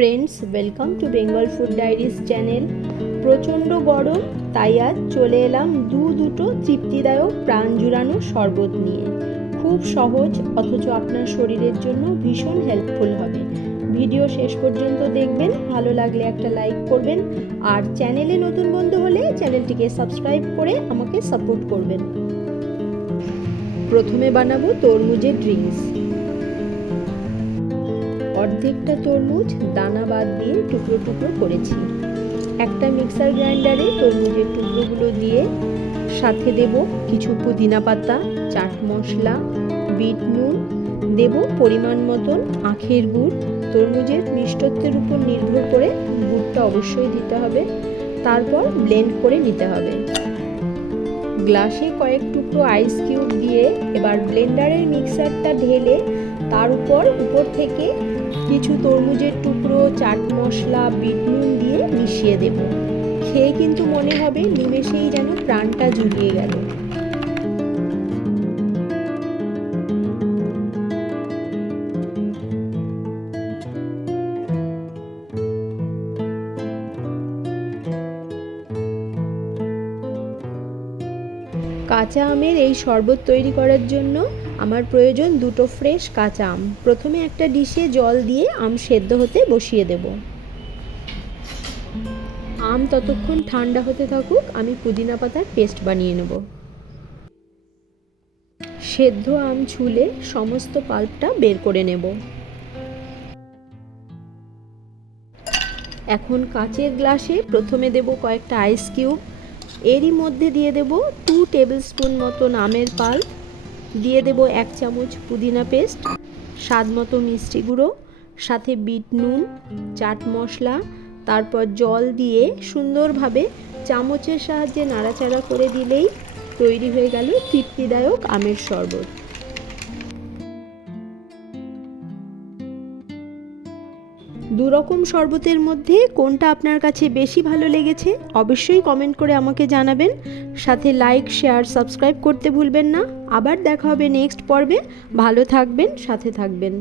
Friends, welcome to Bengal food diaries channel. প্রচণ্ড গরম, তাই আজ চলে এলাম দুটো তৃপ্তিদায়ক প্রাণ জুড়ানো শরবত নিয়ে। খুব সহজ, অথচ আপনার শরীরের জন্য ভীষণ হেল্পফুল হবে। ভিডিও শেষ পর্যন্ত দেখবেন, ভালো লাগলে একটা লাইক করবেন, আর চ্যানেলে নতুন বন্ধু হলে চ্যানেলটিকে সাবস্ক্রাইব করে আমাকে সাপোর্ট করবেন। প্রথমে বানাবো তরমুজের ড্রিঙ্কস। অর্ধেকটা তরমুজ দানা বাদ দিয়ে টুকরো টুকরো করেছি। একটা মিক্সার গ্রাইন্ডারে তরমুজের টুকরোগুলো দিয়ে সাথে দেব কিছু পুদিনা পাতা, চাট মশলা, বিট নুন, দেব পরিমাণ মতন আখের গুড়। তরমুজের মিষ্টত্বের উপর নির্ভর করে গুড়টা অবশ্যই দিতে হবে। তারপর ব্লেন্ড করে নিতে হবে। গ্লাসে কয়েক টুকরো আইস কিউব দিয়ে এবার ব্লেন্ডারের মিক্সারটা ঢেলে তার উপর থেকে কিছু তরমুজের টুকরো, চাট মশলা, বিট নুন দিয়ে মিশিয়ে দেব। খেয়ে কিন্তু মনে হবে নিমেষেই যেন প্রাণটা জুড়িয়ে গেল। কাঁচা আমের এই শরবত তৈরি করার জন্য আমার প্রয়োজন দুটো ফ্রেশ কাঁচা আম। প্রথমে একটা ডিশে জল দিয়ে আম সেদ্ধ হতে বসিয়ে দেব। আম ততক্ষণ ঠান্ডা হতে থাকুক, আমি পুদিনা পাতার পেস্ট বানিয়ে নেব। সেদ্ধ আম ছুলে সমস্ত পাল্পটা বের করে নেব। এখন কাচের গ্লাসে প্রথমে দেব কয়েকটা আইস কিউব। এরই মধ্যে দিয়ে দেব 2 টেবিল স্পুন মতন আমের পাল্প, দিয়ে দেব 1 চামচ পুদিনা পেস্ট, স্বাদ মতো মিষ্টি গুঁড়ো, সাথে বিট নুন, চাট মশলা। তারপর জল দিয়ে সুন্দরভাবে চামচের সাহায্যে নাড়াচাড়া করে দিলেই তৈরি হয়ে গেল তৃপ্তিদায়ক আমের শরবত। দুরকম শরবতের মধ্যে কোনটা আপনার কাছে বেশি ভালো লেগেছে অবশ্যই কমেন্ট করে আমাকে জানাবেন। সাথে লাইক, শেয়ার, সাবস্ক্রাইব করতে ভুলবেন না। আবার দেখা হবে নেক্সট পর্বে। ভালো থাকবেন, সাথে থাকবেন।